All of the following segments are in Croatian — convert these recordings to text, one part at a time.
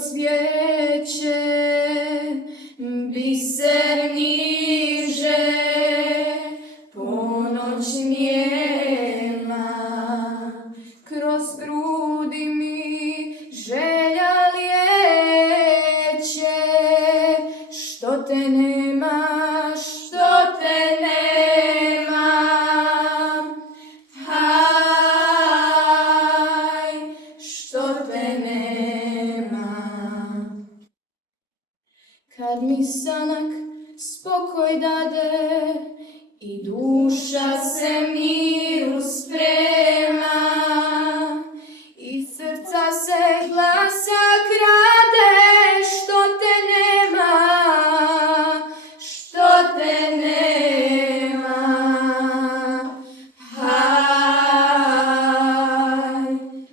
procvjeće, biser niže, ponoć njema, kroz grudi mi želja lijeće, što te nema, što te nema. Haj, što te nema. Kad mi sanak spokoj dade i duša se miru sprema i srca se glasa krade, što te nema, što te nema. Haj,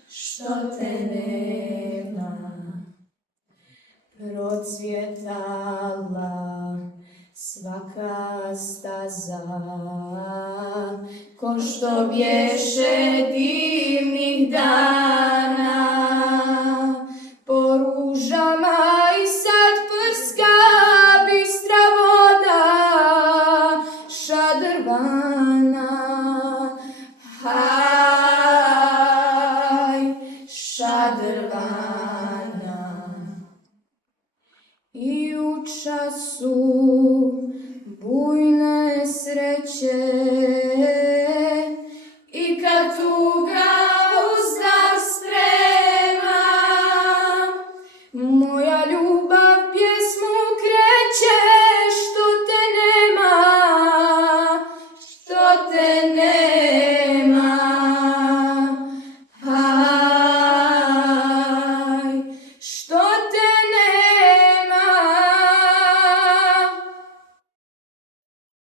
što te nema. Procvjetala svaka staza, ko što bješe divnih dana, po ružama i sad prska bistra voda šadrvana. Haj, šadrvana. I u času bujne sreće i kad tuga uzda sprema, moja ljubav pjesmu kreće, što te nema, što te nema.